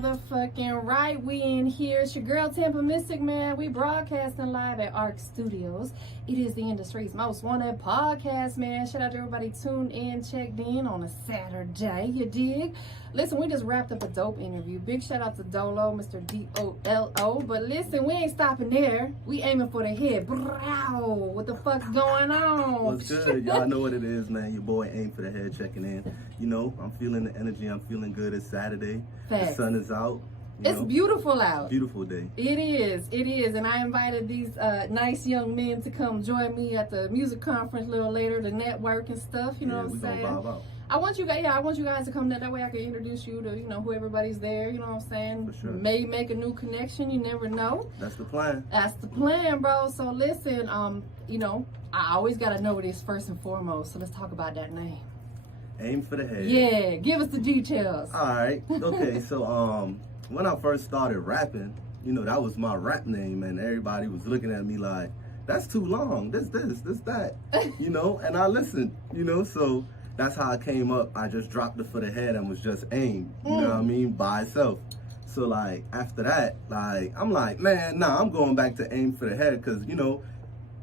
motherfucking right. We in here. It's your girl TampaMystic, man. We broadcasting live at ARC Studios. It is the industry's most wanted podcast, man. Shout out to everybody tuned in, checked in on a Saturday. You dig? Listen, we just wrapped up a dope interview. Big shout out to Dolo, Mr. D-O-L-O. But listen, we ain't stopping there. We aiming for the head. Brow. What the fuck's going on? What's good? Y'all know what it is, man. Your boy Aim for the Head checking in. You know, I'm feeling the energy. I'm feeling good. It's Saturday. Facts. The sun is out. It's beautiful out. Beautiful day. It is. And I invited these nice young men to come join me at the music conference a little later to network and stuff. You know what I'm saying? Vibe out. I want you guys to come that way I can introduce you to, who everybody's there, you know what I'm saying? For sure. Maybe make a new connection, you never know. That's the plan. That's the plan, bro. So listen, I always gotta know this first and foremost. So let's talk about that name. Aim for the Head. Yeah, give us the details. Alright. Okay, so when I first started rapping, that was my rap name, and everybody was looking at me like, that's too long. This, that. And I listened, so that's how I came up. I just dropped it for the head and was just Aim, you know what I mean, by itself. So like after that, I'm like, man, nah, I'm going back to Aim for the Head, because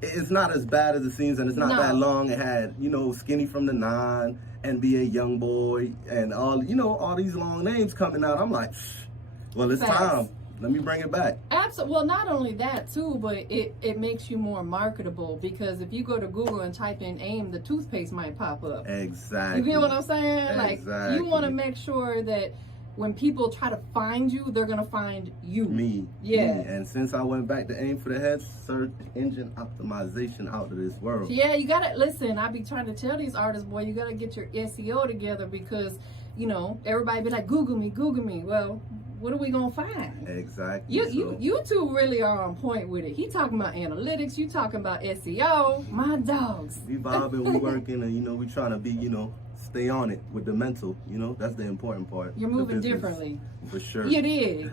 it's not as bad as it seems, and it's not that long. It had Skinny from the 9, NBA Youngboy, and all these long names coming out. I'm like, well, it's time. Let me bring it back. Absolutely. Well, not only that too, but it makes you more marketable, because if you go to Google and type in Aim, the toothpaste might pop up. Exactly. You get what I'm saying? Exactly. Like, you want to make sure that when people try to find you, they're going to find you. Me. Yeah. Me. And since I went back to Aim for the Head, search engine optimization out of this world. Yeah, you got to, listen, I be trying to tell these artists, boy, you got to get your SEO together, because, everybody be like, Google me. Well, what are we gonna find? Exactly. You two really are on point with it. He talking about analytics, you talking about SEO. My dogs. We vibing, we working, and we trying to be, stay on it with the mental. That's the important part. You're moving differently. For sure. You did.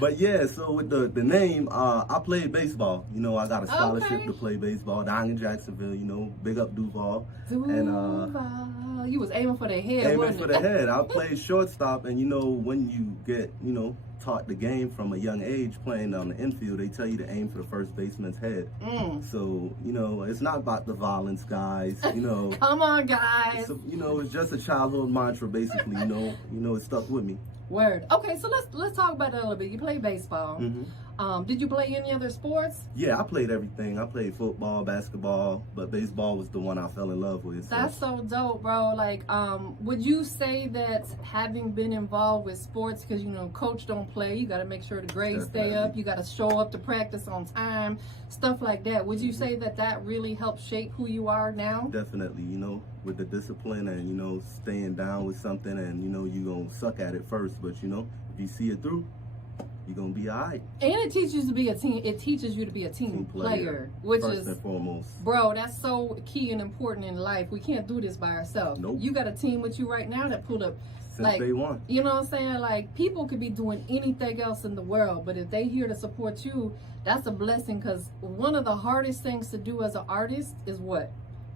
But yeah, so with the name, I played baseball. I got a scholarship to play baseball down in Jacksonville. Big up Duval. And you was aiming for the head. Aiming for the head. I played shortstop, and when you get taught the game from a young age playing on the infield, they tell you to aim for the first baseman's head. So it's not about the violence, guys. Come on, guys. So, it's just a childhood mantra, basically. It stuck with me. Word. Okay, so let's talk about that a little bit. You play baseball. Did you play any other sports? Yeah, I played everything. I played football, basketball, but baseball was the one I fell in love with. So. That's so dope, bro. Like, would you say that having been involved with sports, because coach don't play, you got to make sure the grades stay up, you got to show up to practice on time, stuff like that. Would you say that really helped shape who you are now? Definitely. With the discipline and staying down with something, and you gonna suck at it first, but if you see it through, you're gonna be all right. And it teaches you to be a team. It teaches you to be a team player, which first is and foremost. Bro, that's so key and important in life. We can't do this by ourselves. Nope. You got a team with you right now that pulled up. Since day one. You know what I'm saying? Like, people could be doing anything else in the world, but if they here to support you, that's a blessing. Because one of the hardest things to do as an artist is what?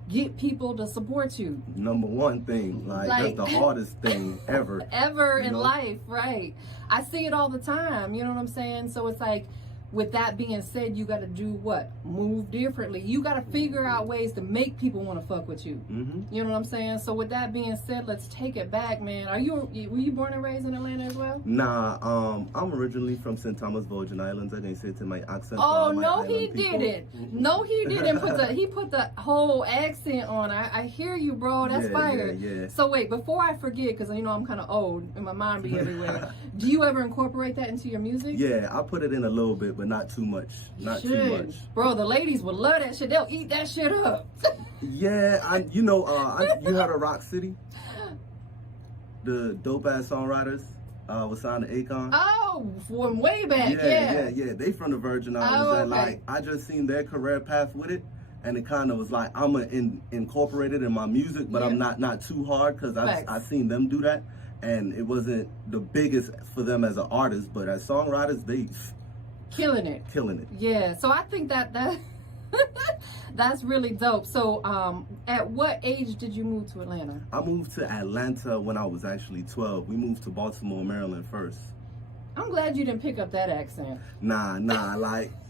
Get people to support you. Number one thing, like that's the hardest thing ever. Ever in life, right? I see it all the time, you know what I'm saying? So it's like, with that being said, you got to do what? Move differently. You got to figure out ways to make people want to fuck with you. You know what I'm saying? So with that being said, let's take it back, man. Were you born and raised in Atlanta as well? Nah, I'm originally from St. Thomas, Virgin Islands. I didn't say it to my accent. Oh, no, he didn't. No, he didn't. He put the whole accent on. I hear you, bro. That's fire. Yeah. So wait, before I forget, because I'm kind of old and my mind be everywhere. Do you ever incorporate that into your music? Yeah, I put it in a little bit, but not too much. Not too much. Bro, the ladies would love that shit. They'll eat that shit up. Yeah, you heard of Rock City? The dope ass songwriters was signed to Akon. Oh, from way back. Yeah. They from the Virgin Islands. And I just seen their career path with it, and it kind of was like, I'm gonna incorporate it in my music, but I'm not too hard, because I seen them do that, and it wasn't the biggest for them as an artist, but as songwriters, they killing it. Killing it. Yeah, so I think that That's really dope. So, at what age did you move to Atlanta? I moved to Atlanta when I was actually 12. We moved to Baltimore, Maryland first. I'm glad you didn't pick up that accent. Nah.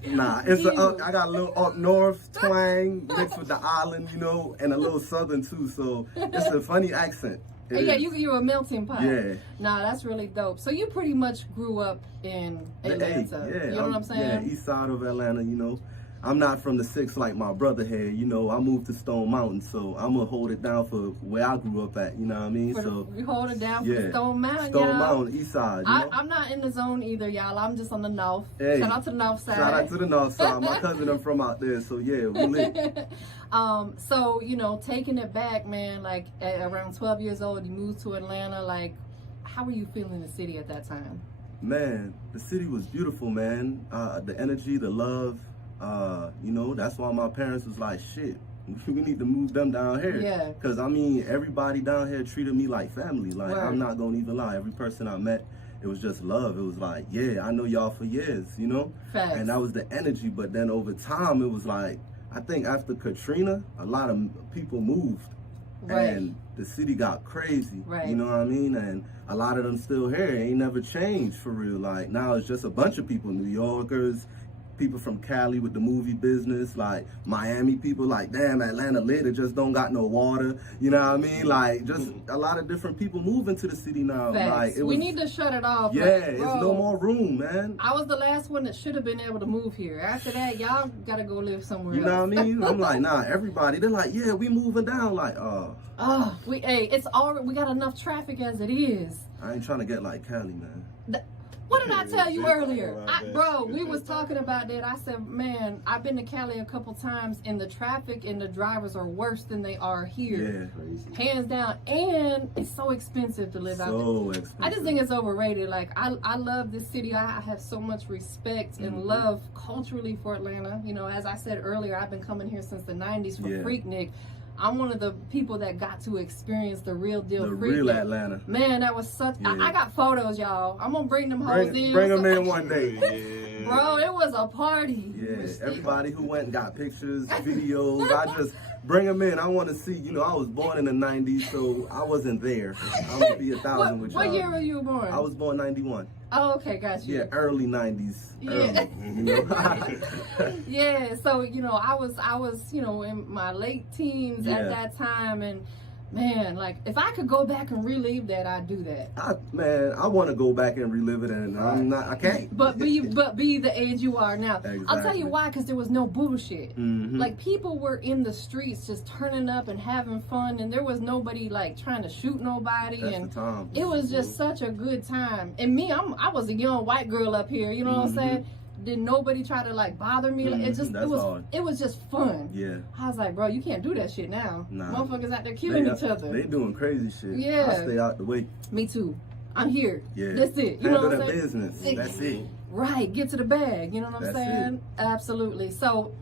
It's I got a little up north twang mixed with the island, you know, and a little southern too. So it's a funny accent. Yeah, you're a melting pot. Yeah. Nah, that's really dope. So you pretty much grew up in Atlanta. Yeah, you know what I'm saying? Yeah, east side of Atlanta, you know. I'm not from the 6 like my brother had, you know. I moved to Stone Mountain, so I'm gonna hold it down for where I grew up at, you know what I mean? We hold it down for Stone Mountain, Stone y'all. Mountain, east side, you know? I'm not in the zone either, y'all. I'm just on the north. Hey, shout out to the north side. Shout out to the north side. My cousin, I'm from out there, so yeah, we lit. So, you know, taking it back, man, like at around 12 years old, you moved to Atlanta. Like, how were you feeling the city at that time? Man, the city was beautiful, man. The energy, the love, you know, that's why my parents was like, shit, we need to move them down here. Yeah. Because, I mean, everybody down here treated me like family. Like, Word. I'm not going to even lie. Every person I met, it was just love. It was like, yeah, I know y'all for years, you know? Facts. And that was the energy. But then over time, it was like, I think after Katrina, a lot of people moved. Right. And the city got crazy. Right. You know what I mean? And a lot of them still here. It ain't never changed for real. Like, now it's just a bunch of people, New Yorkers, people from Cali with the movie business, like Miami people, like, damn, Atlanta lit, it just don't got no water. You know what I mean? Like, just a lot of different people moving to the city now. Facts. Like, we need to shut it off. Yeah, like, it's no more room, man. I was the last one that should have been able to move here. After that, y'all gotta go live somewhere else. You know what I mean? I'm like, nah, everybody, they're like, yeah, we moving down. Like, it's already, we got enough traffic as it is. I ain't trying to get like Cali, man. What did I tell you earlier? Bro, we was talking about that. I said, man, I've been to Cali a couple times, and the traffic and the drivers are worse than they are here. Yeah. Hands down. And it's so expensive to live out there. So expensive. I just think it's overrated. Like, I love this city. I have so much respect and love culturally for Atlanta. You know, as I said earlier, I've been coming here since the 90s for Freaknik. I'm one of the people that got to experience the real deal. The real Atlanta. Man, that was such. Yeah. I got photos, y'all. I'm gonna bring them hoes in. Bring them in one day. Bro, it was a party. Yeah, everybody who went and got pictures, videos, I just bring them in. I want to see, you know, I was born in the 90s, so I wasn't there. I'm going to be 1,000 with y'all. What year were you born? I was born 91. Oh, okay, got you. Yeah, early 90s. Yeah. Early, you know? Yeah, so, you know, I was, you know, in my late teens at that time, and man, like, if I could go back and relive that, I'd do that. I want to go back and relive it, and I can't. But be the age you are now. Exactly. I'll tell you why, because there was no bullshit. Mm-hmm. Like, people were in the streets just turning up and having fun, and there was nobody, like, trying to shoot nobody. That's and the time. it was just such a good time. And me, I was a young white girl up here, you know what I'm saying? Did nobody try to like bother me? Like, it was just fun. Yeah. I was like, bro, you can't do that shit now. Nah. Motherfuckers out there killing each other. They doing crazy shit. Yeah. I stay out the way. Me too. I'm here. Yeah. That's it. You Handle know what I'm the saying? business. That's it. Right. Get to the bag. You know what I'm That's saying? it. Absolutely. So,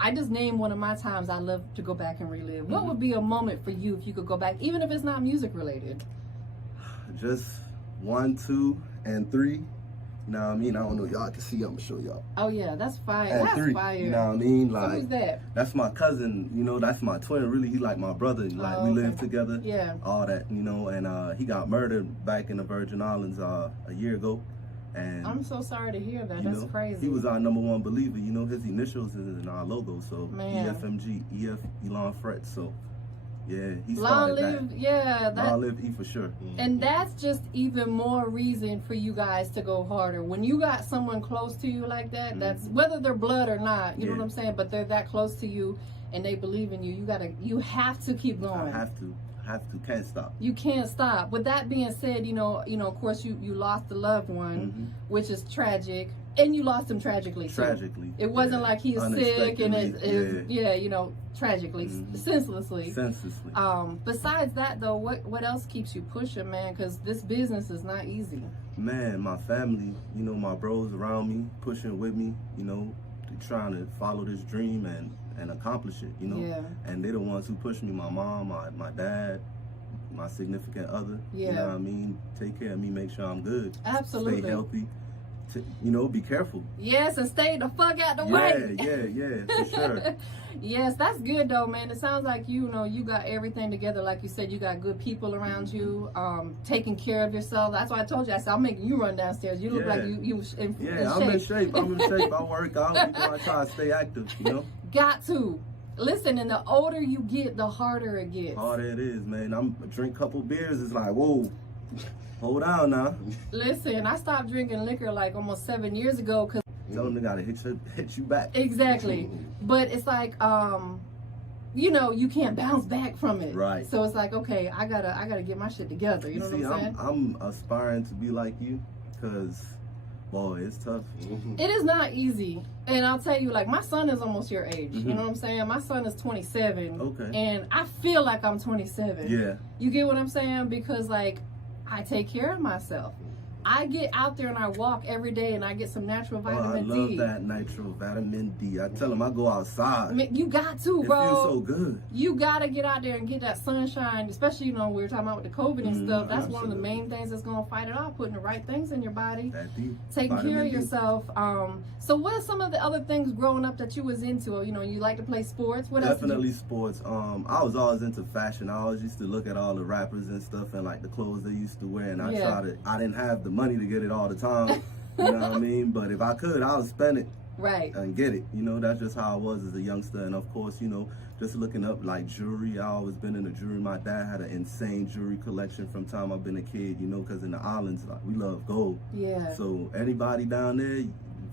I just named one of my times I love to go back and relive. What would be a moment for you if you could go back, even if it's not music related? Just 1, 2, and 3. You know what I mean? I don't know. Y'all can see. I'm gonna show y'all. Oh yeah, that's fire. And That's 3. fire. You know what I mean? Like, who's that? That's my cousin. You know, that's my twin. Really, he like my brother. Like we live together. Yeah. All that. You know, and he got murdered back in the Virgin Islands a year ago. And I'm so sorry to hear that. That's crazy. He was our #1 believer. You know, his initials is in our logo. So EFMG, EF Elon Fret. So. Yeah, he started that. Long live E for sure. And that's just even more reason for you guys to go harder. When you got someone close to you like that, that's whether they're blood or not, you know what I'm saying, but they're that close to you and they believe in you, you have to keep going. I have to, can't stop. You can't stop. With that being said, you know, of course you lost a loved one, which is tragic. And you lost him tragically too. Tragically. It wasn't like he's sick and you know, tragically, senselessly. Senselessly. Besides that though, what else keeps you pushing, man? Because this business is not easy. Man, my family, you know, my bros around me, pushing with me, you know, trying to follow this dream and accomplish it, you know. Yeah. And they're the ones who push me. My mom, my dad, my significant other. Yeah. You know what I mean? Take care of me, make sure I'm good. Absolutely. Stay healthy. be careful. Yes, and stay the fuck out the Yeah, way. yeah, for sure. Yes, that's good though, man. It sounds like you got everything together. Like you said, you got good people around you, taking care of yourself. That's why I told you. I said I'm making you run downstairs. You look like you in I'm in shape. I'm in shape. I work out. I try to stay active. Got to. Listen, and the older you get, the harder it gets. Harder it is, man. I'm drink a couple beers. It's like, whoa, hold on now. Listen, I stopped drinking liquor like almost 7 years ago because tell them they gotta hit you back. Exactly, but it's like you can't bounce back from it. Right. So it's like, okay, I gotta get my shit together. You know what I'm saying? I'm aspiring to be like you, cause boy, it's tough. It is not easy. And I'll tell you, like, my son is almost your age. Mm-hmm. You know what I'm saying? My son is 27. Okay. And I feel like I'm 27. Yeah. You get what I'm saying? Because, like, I take care of myself. I get out there and I walk every day and I get some natural vitamin D. I love that natural vitamin D. I tell them I go outside. I mean, you got to, bro. It feels so good. You got to get out there and get that sunshine, especially, we were talking about with the COVID and stuff. That's absolutely. one of the main things that's going to fight it off, putting the right things in your body, That D. taking Vitamin care of D. yourself. So what are some of the other things growing up that you was into? You like to play sports? What else? Definitely sports. I was always into fashion. I always used to look at all the rappers and stuff and like the clothes they used to wear, and I didn't have the money to get it all the time. You know what I mean? But if I could, I would spend it. Right. And get it. That's just how I was as a youngster. And of course, just looking up like jewelry. I always been into jewelry. My dad had an insane jewelry collection from time I've been a kid, because in the islands, like, we love gold. Yeah. So anybody down there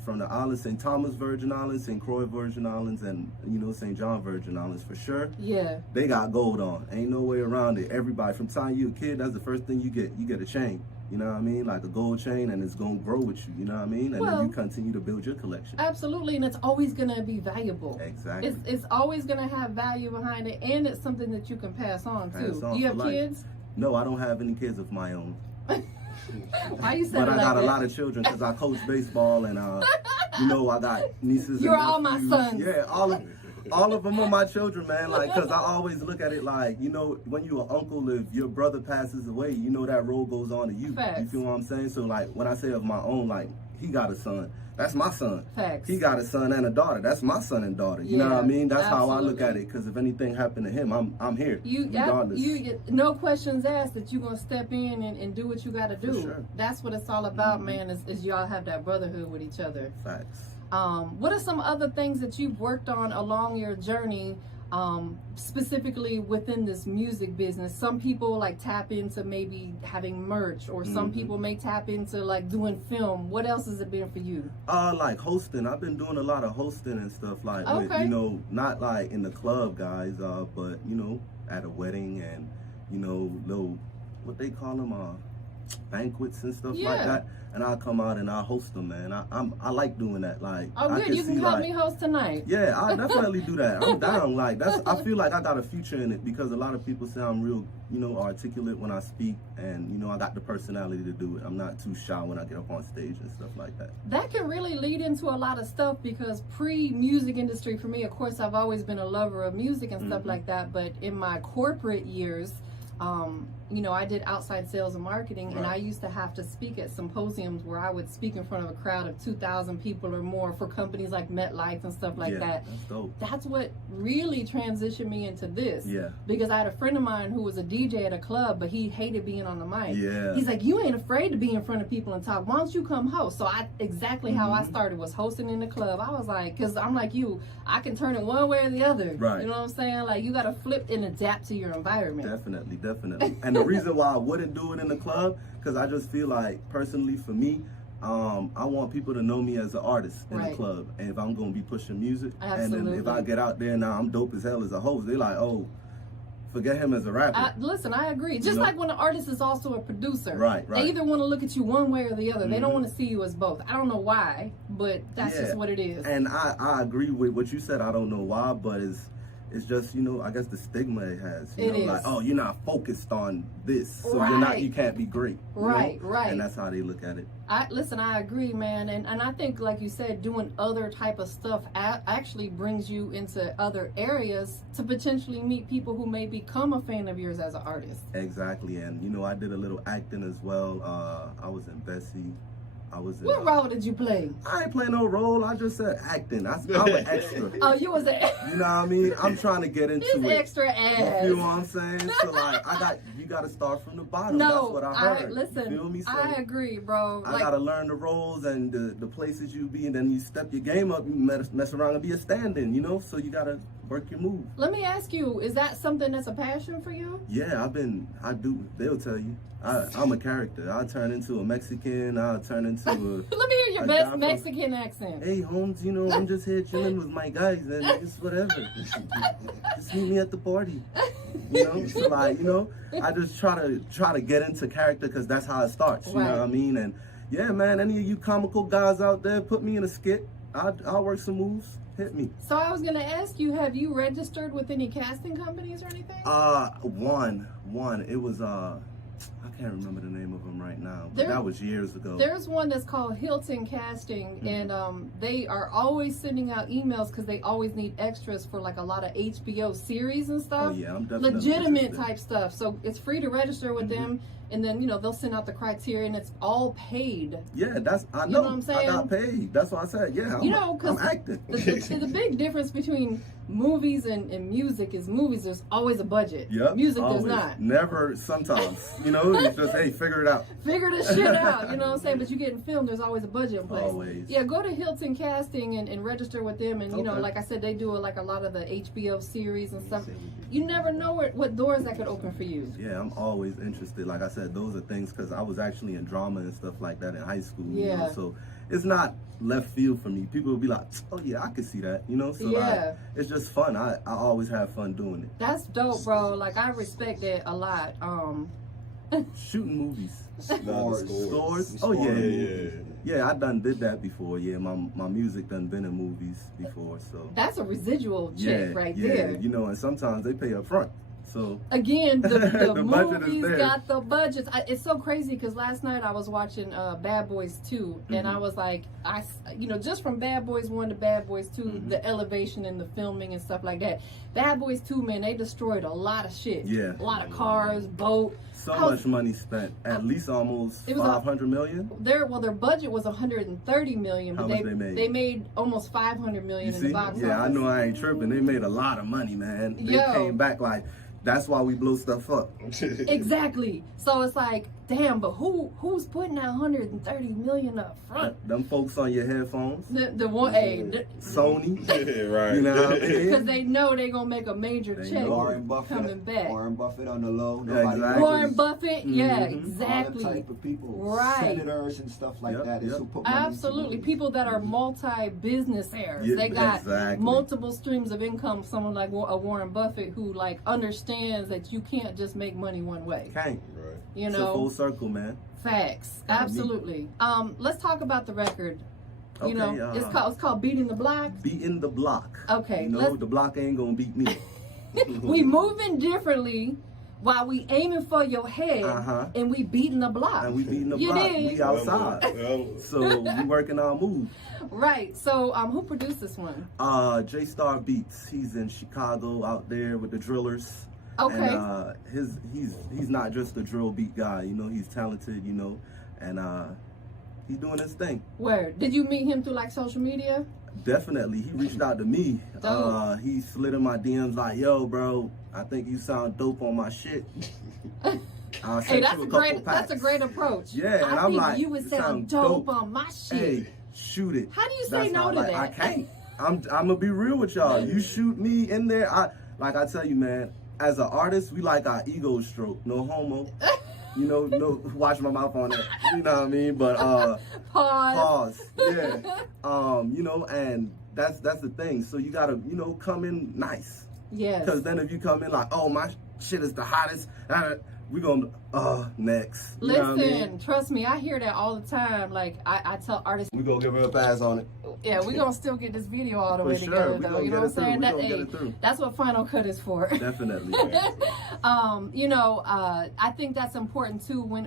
from the islands, St. Thomas Virgin Islands, St. Croix Virgin Islands, and St. John Virgin Islands for sure. Yeah. They got gold on. Ain't no way around it. Everybody, from time you a kid, that's the first thing you get. You get a chain. You know what I mean? Like a gold chain, and it's going to grow with you. You know what I mean? And then you continue to build your collection. Absolutely, and it's always going to be valuable. Exactly. It's always going to have value behind it, and it's something that you can pass on, too. Do you have kids? No, I don't have any kids of my own. Why you said But it I like got that? a lot of children because I coach baseball, and I got nieces. You're and all my nephews. sons. Yeah, all of them are my children, man. Like, cause I always look at it like, when you're an uncle, if your brother passes away, that role goes on to you. Facts. You feel what I'm saying? So like, when I say of my own, like, he got a son. That's my son. Facts. He got a son and a daughter. That's my son and daughter. You know what I mean? That's how I look at it. Cause if anything happened to him, I'm here. Regardless. No questions asked that you're gonna step in and do what you gotta do. For sure. That's what it's all about, man. Is y'all have that brotherhood with each other. Facts. What are some other things that you've worked on along your journey, specifically within this music business? Some people like tap into maybe having merch, or some people may tap into like doing film. What else has it been for you? Like hosting. I've been doing a lot of hosting and stuff like with, not like in the club, guys, but at a wedding and little, what they call them, banquets and stuff like that. And I'll come out and I'll host them, man. I like doing that. Like, good. You can help me host tonight. Yeah, I'll definitely do that. I'm down. Like, I feel like I got a future in it because a lot of people say I'm real, articulate when I speak, and I got the personality to do it. I'm not too shy when I get up on stage and stuff like that. That can really lead into a lot of stuff, because pre-music industry for me, of course, I've always been a lover of music and stuff like that. But in my corporate years, I did outside sales and marketing, and I used to have to speak at symposiums where I would speak in front of a crowd of 2,000 people or more for companies like MetLife and stuff like that. That's dope. That's what really transitioned me into this. Yeah. Because I had a friend of mine who was a DJ at a club, but he hated being on the mic. Yeah. He's like, you ain't afraid to be in front of people and talk. Why don't you come host? So how I started was hosting in the club. I was like, because I'm like you, I can turn it one way or the other. Right. You know what I'm saying? Like, you got to flip and adapt to your environment. Definitely. And the reason why I wouldn't do it in the club, because I just feel like, personally for me, I want people to know me as an artist in the club, and if I'm going to be pushing music, and then if I get out there now, I'm dope as hell as a host, they're like, oh, forget him as a rapper. Listen, I agree. Just like when an artist is also a producer. Right. They either want to look at you one way or the other. They don't want to see you as both. I don't know why, but that's just what it is. And I agree with what you said. I don't know why, but it's just, I guess the stigma it has. You know, like, oh, you're not focused on this, so you can't be great. Right. And that's how they look at it. I agree, man. And I think, like you said, doing other type of stuff actually brings you into other areas to potentially meet people who may become a fan of yours as an artist. Exactly. And, I did a little acting as well. I was in Bessie. I was in. What role did you play? I ain't playing no role. I just said acting. I'm an extra. Oh, you was an. You know what I mean? I'm trying to get into He's it. extra ass. You know what I'm saying? So like, you got to start from the bottom. That's what I heard. Listen, you feel me? So I agree, bro. I gotta learn the roles and the places you be, and then you step your game up. You mess around and be a stand-in. You know, so you gotta work your move. Let me ask you: is that something that's a passion for you? Yeah, I do. They'll tell you. I'm a character. I'll turn into a Mexican. I'll turn into a... Let me hear your best Mexican accent. Hey, Holmes, you know, I'm just here chilling with my guys and just whatever. Just meet me at the party. You know? So, like, you know, I just try to get into character because that's how it starts. You know what I mean? And, yeah, man, any of you comical guys out there, put me in a skit. I'll work some moves. Hit me. So I was gonna ask you, have you registered with any casting companies or anything? One. It was I can't remember the name of them right now, but that was years ago. There's one that's called Hilton Casting, and they are always sending out emails because they always need extras for like a lot of HBO series and stuff. Oh yeah, I'm definitely legitimate interested. Type stuff. So it's free to register with them, and then they'll send out the criteria, and it's all paid. Yeah, I know. You know what I'm saying? I got paid. That's what I said. Yeah, I'm acting. The big difference between movies and music is movies. There's always a budget. Yep, Music always. does not. Never. Sometimes. It's just hey, figure it out. Figure this shit out. You know what I'm saying? But you get in film, there's always a budget in place. Always. Yeah, go to Hilton Casting and register with them. And like I said, they do like a lot of the HBO series and stuff. You never know what doors that could open for you. Yeah, I'm always interested. Like I said, those are things because I was actually in drama and stuff like that in high school. Yeah. So it's not left field for me. People will be like, oh yeah, I can see that. So like, it's just fun. I always have fun doing it. That's dope, bro. Like I respect it a lot. Shooting movies. Scores. Oh yeah, I did that before. Yeah, my music done been in movies before. So that's a residual check right there. And sometimes they pay up front. So again, the the movies got the budgets. It's so crazy because last night I was watching Bad Boys 2, and I was like, just from Bad Boys 1 to Bad Boys 2, the elevation and the filming and stuff like that. Bad Boys 2, man, they destroyed a lot of shit. Yeah, a lot of cars, boat. So much money spent. At least almost 500 million. Their budget was 130 million, but they made almost 500 million in the box office. Yeah, I know I ain't tripping. They made a lot of money, man. They came back like. That's why we blow stuff up. Exactly. So it's like, damn, but who's putting that 130 million up front? Them folks on your headphones. The one, Sony. Right. You know what I mean? Because they know they're going to make a major check Warren Buffett, coming back. Warren Buffett on the low. Exactly. Warren Buffett, yeah, exactly. All the type of people, right. senators and stuff like that. Is who put money absolutely. People that are multi-businessaires. Yeah, they got multiple streams of income. Someone like a Warren Buffett who like understands that you can't just make money one way. Can't. Right. It's a full circle, man. Facts. Absolutely. Let's talk about the record. Okay, it's called Beating the Block. Beating the Block. Okay. The block ain't gonna beat me. We moving differently while we aiming for your head, and we beating the block. And we beating the block. We outside. So we working our move. Right. So who produced this one? J Star Beats. He's in Chicago out there with the drillers. Okay. And he's not just a drill beat guy, he's talented, and he's doing his thing. Where? Did you meet him through like social media? Definitely. He reached out to me. He slid in my DMs like, yo, bro, I think you sound dope on my shit. Hey, that's a great approach. Yeah, and I'm like, you would sound dope on my shit. Hey, shoot it. How do you say no to that? I can't. I'm gonna be real with y'all. You shoot me in there, I tell you, man, as an artist, we like our ego stroke. No homo. No, watch my mouth on that. You know what I mean? But pause. Yeah. And that's the thing. So you gotta, come in nice. Yes. Because then if you come in like, oh, my shit is the hottest, we gonna next. You know what I mean? Trust me, I hear that all the time. Like I tell artists, We gonna give him a pass on it. Yeah, we gonna still get this video all the way together, though. You know what I'm saying? That's what Final Cut is for. Definitely. I think that's important too when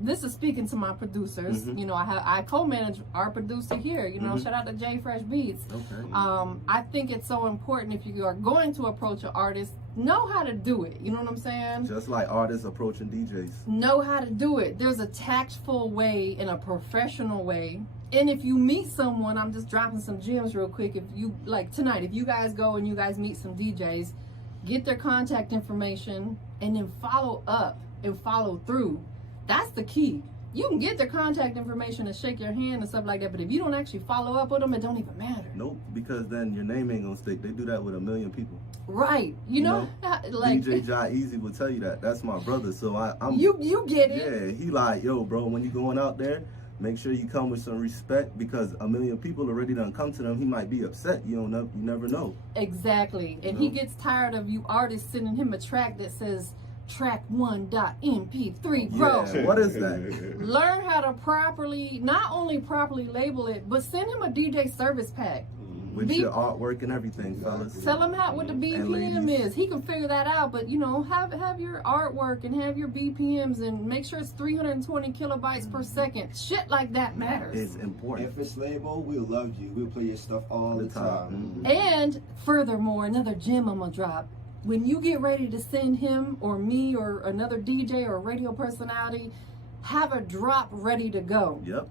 this is speaking to my producers. Mhm. You know, I co-manage our producer here. You know, Mhm. shout out to J Fresh Beats. Okay. I think it's so important if you are going to approach an artist, know how to do it. You know what I'm saying? Just like artists approaching DJs. Know how to do it. There's a tactful way and a professional way. And if you meet someone, I'm just dropping some gems real quick. If you, like tonight, if you guys go and you guys meet some DJs, get their contact information and then follow up and follow through. That's the key. You can get their contact information and shake your hand and stuff like that, but if you don't actually follow up with them, it don't even matter. Nope, because then your name ain't gonna stick. They do that with a million people. Right. You know, like DJ Jai Easy will tell you that. That's my brother, so I'm. You get it. Yeah, he like, yo, bro, when you going out there, make sure you come with some respect because a million people already done come to them. He might be upset. You never know. Exactly. And he gets tired of you artists sending him a track that says track 1.mp3 bro. Yeah, what is that? Learn how to properly, not only properly label it, but send him a DJ service pack. With your artwork and everything, fellas. Tell him how what the BPM is. He can figure that out, but you know, have your artwork and have your BPMs and make sure it's 320 kilobytes per second. Shit like that matters. It's important. If it's labeled, we'll love you. We'll play your stuff all the time. Mm-hmm. And furthermore, another gem I'm gonna drop. When you get ready to send him or me or another DJ or radio personality, have a drop ready to go. Yep.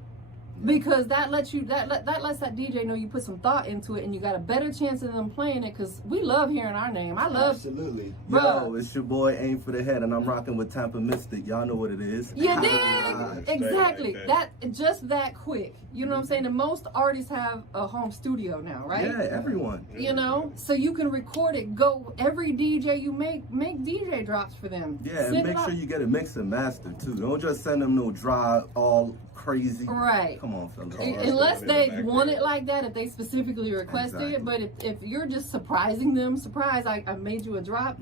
Because that lets that DJ know you put some thought into it and you got a better chance of them playing it because we love hearing our name. I love. Absolutely. Yo, it's your boy AimForDaHead and I'm rocking with TampaMystic. Y'all know what it is. You dig? Exactly. That just that quick. You know what I'm saying? And most artists have a home studio now, right? Yeah, everyone. You know, so you can record it. Go every DJ you make DJ drops for them. Yeah, and make sure you get it mixed and mastered too. Don't just send them no dry all crazy. Right. Come on, fellas. Unless they want it like that, if they specifically requested it. But if you're just surprising them, I made you a drop,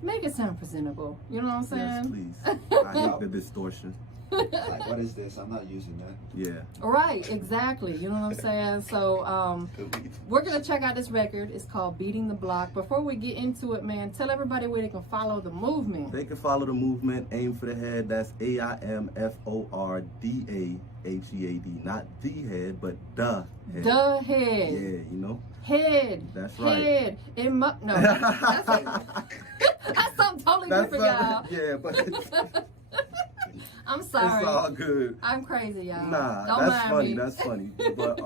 make it sound presentable. You know what I'm saying? Yes, please. I hate the distortion. Like, what is this? I'm not using that. Yeah. Right, exactly. You know what I'm saying? So we're going to check out this record. It's called Beating the Block. Before we get into it, man, tell everybody where they can follow the movement. They can follow the movement, AimForDaHead. That's AimForDaHead. Not the head, but the head. The head. Yeah, you know? Head. That's right. Head. No, that's something totally different, y'all. Yeah, but I'm sorry. it's all good. I'm crazy, y'all. Nah, Don't that's mind funny. me. That's funny. But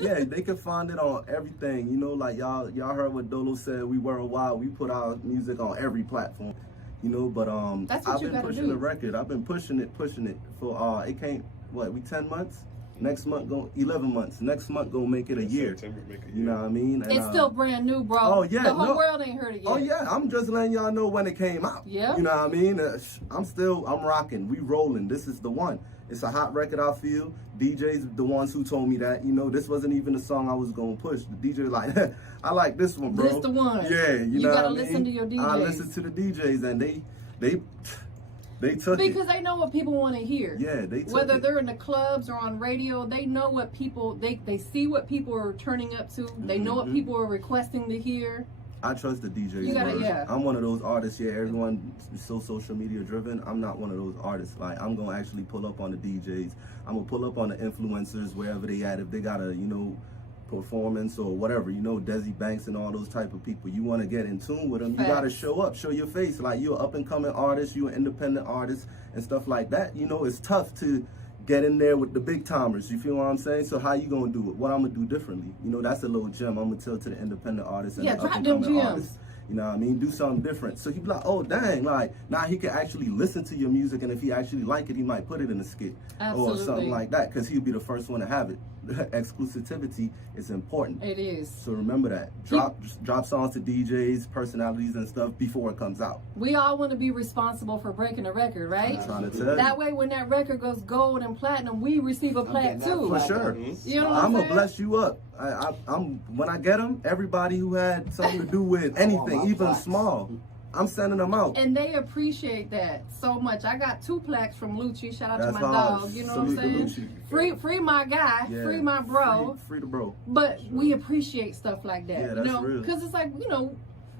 yeah, they can find it on everything. You know, like y'all heard what Dolo said. We worldwide. We put our music on every platform. You know, but that's what I've been pushing the record. I've been pushing it for it came we 10 months. Next month, 11 months. Next month, gonna make it a year. You know what I mean? And, it's still brand new, bro. Oh, yeah. The whole world ain't heard it yet. Oh, yeah. I'm just letting y'all know when it came out. Yeah. You know what I mean? I'm rocking. We rolling. This is the one. It's a hot record, I feel. DJs, the ones who told me that, you know, this wasn't even the song I was gonna push. The DJ like, I like this one, bro. This the one. Yeah, you know gotta what I listen mean? to your DJs. I listen to the DJs, and they took because it. they know what people want to hear. Yeah, they took whether it. they're in the clubs or on radio, they know what people they see what people are turning up to. They know what people are requesting to hear. I trust the DJs. You gotta, yeah. I'm one of those artists. Yeah, everyone is so social media driven. I'm not one of those artists. Like, I'm gonna actually pull up on the DJs. I'm gonna pull up on the influencers wherever they at. If they got a performance or whatever, Desi Banks and all those type of people. You want to get in tune with them. You got to show up, show your face. Like, you're an up and coming artist, you're an independent artist and stuff like that. It's tough to get in there with the big timers. You feel what I'm saying? So how you gonna do it? What I'm gonna do differently? That's a little gem I'm gonna tell to the independent artists and the up and coming artists. You know what I mean? Do something different. So he'd be like, oh, dang, like, now he can actually listen to your music, and if he actually like it, he might put it in a skit. Absolutely. Or something like that, because he'll be the first one to have it. Exclusivity is important. It is. So remember that. Drop songs to DJs, personalities, and stuff before it comes out. We all want to be responsible for breaking a record, right? I'm trying to tell you. That way, when that record goes gold and platinum, we receive a plaque too. For sure. You know what I'm saying? gonna bless you up. I'm when I get them, everybody who had something to do with anything, even small, I'm sending them out. And they appreciate that so much. I got 2 plaques from Lucci. Shout out to my dog. You know what I'm saying? Free my guy. Yeah. Free my bro. Free the bro. But we appreciate stuff like that. Yeah, that's real. Because it's like,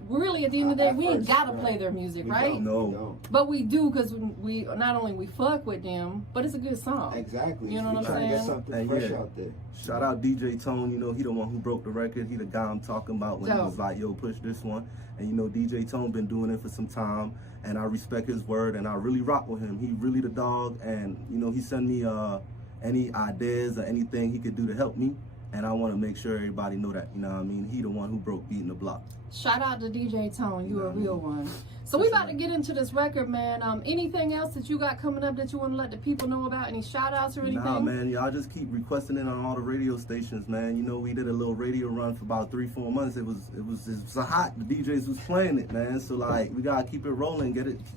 really at the end of the day, we ain't gotta play their music, right? No. But we do, because we not only we fuck with them, but it's a good song. Exactly. You know what I'm trying to get saying? something fresh out there. Shout out DJ Tone, you know, he the one who broke the record. He the guy I'm talking about when he was like, yo, push this one. And you know, DJ Tone been doing it for some time, and I respect his word, and I really rock with him. He really the dog, and you know, he send me any ideas or anything he could do to help me. And I want to make sure everybody know that, you know what I mean? He the one who broke Beating the Block. Shout out to DJ Tone, you a real one. So we about to get into this record, man. Anything else that you got coming up that you want to let the people know about? Any shout outs or anything? Nah, man, y'all just keep requesting it on all the radio stations, man. You know, we did a little radio run for about 3-4 months. It was so hot. The DJs was playing it, man. So like, we gotta keep it rolling,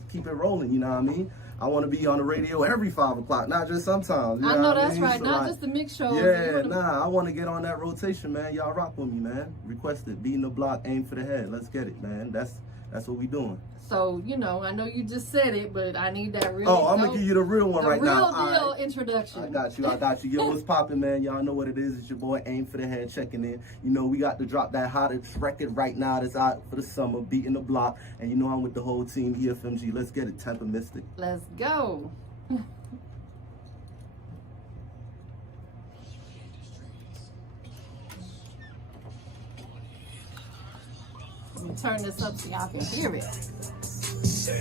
keep it rolling. You know what I mean? I want to be on the radio every 5 o'clock, not just sometimes. I know that's right, so not like, just the mix shows. Yeah, I want to get on that rotation, man. Y'all rock with me, man. Request it. Beating the Block, Aim for the Head. Let's get it, man. That's what we doing. So, you know, I know you just said it, but I need that real. Oh, I'm going to give you the real one right now. The real deal introduction. I got you. Yo, what's poppin', man? Y'all know what it is. It's your boy Aim for the Head checking in. You know, we got to drop that hottest record right now that's out for the summer, Beating the Block. And you know I'm with the whole team, EFMG. Let's get it, TampaMystic. Let's go. Let me turn this up so y'all can hear it. I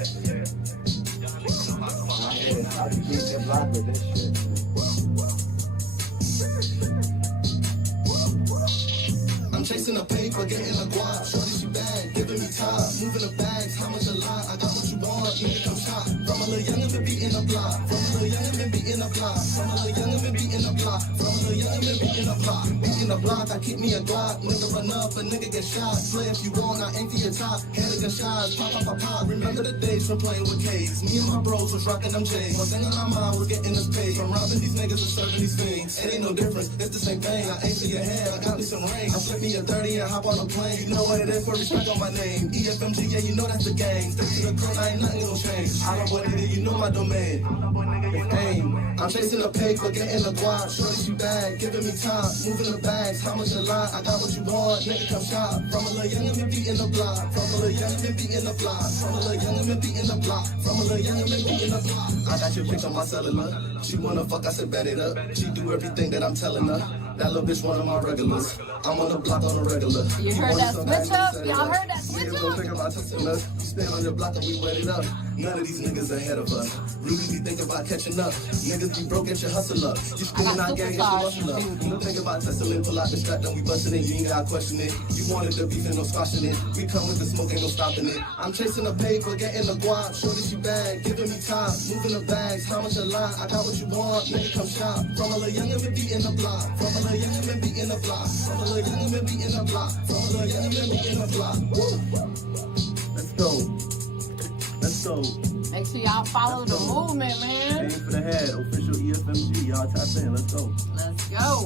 can beat the block with this shit. I'm chasing a paper, getting a guap. Shorty, she bad, giving me top. Moving the bags, how much a lot? I got what you want, nigga, come shop. From a little youngin' been beating the block. From a little youngin' been beating the block. From a little youngin' been beating the block. From a little youngin' been beating the block. Beating the block, I keep me a Glock. Nigga run up, a nigga get shot. Play if you want, I aim for your top. Head of shots, pop, pop, pop, pop. Remember the days from playing with K's. Me and my bros was rocking them J's. One thing on my mind was getting us paid. From robbing these niggas and serving these things. It ain't no difference, it's the same thing. I aim for your head, I got me some rain. I flip me a 30 and hop on a plane. You know what it is, for respect on my name. EFMG, yeah, you know that's the gang. Stick to the code, I ain't nothing gonna change. I don't what it is, you know my domain. Aim. I'm chasing a paper, getting a guap. Shorty, she bad, giving me top. Moving the bags, how much a lot? I got what you want, nigga, come shop. From a little youngin' been beating the block. From a little youngin' been beating the block. From a little youngin' been beating the block. From a little youngin' been beating the block. I got your picture on my cellular. She wanna fuck, I said bet it up. She do everything that I'm telling her. That little bitch one of my regulars. I'm on the block on a regular. You heard that switch up? Y'all heard that switch up? Think about testing us. You stand on your block and we wet it up. None of these niggas ahead of us. Really be thinking about catching up. Niggas be broke at your hustle up. You spinning our gang and you muscle up. You don't think about testing, pull out the strap, then we bustin' it. You ain't gotta question it. You wanted the beef and no squashing it. We come with the smoke, ain't no stopping it. I'm chasing the paper, getting the guap. Shorty, she bad, giving me top. Moving the bags, how much a lot? I got what you want, nigga, come shop. From a little youngin' been beating the block. From a little youngin' been beating the block. From a little youngin' been beating the block. From a little youngin' been beating the block. Woo! Let's go. Let's go. Make sure y'all follow the movement, man. Aim for the Head, official EFMG. Y'all tap in. Let's go. Let's go.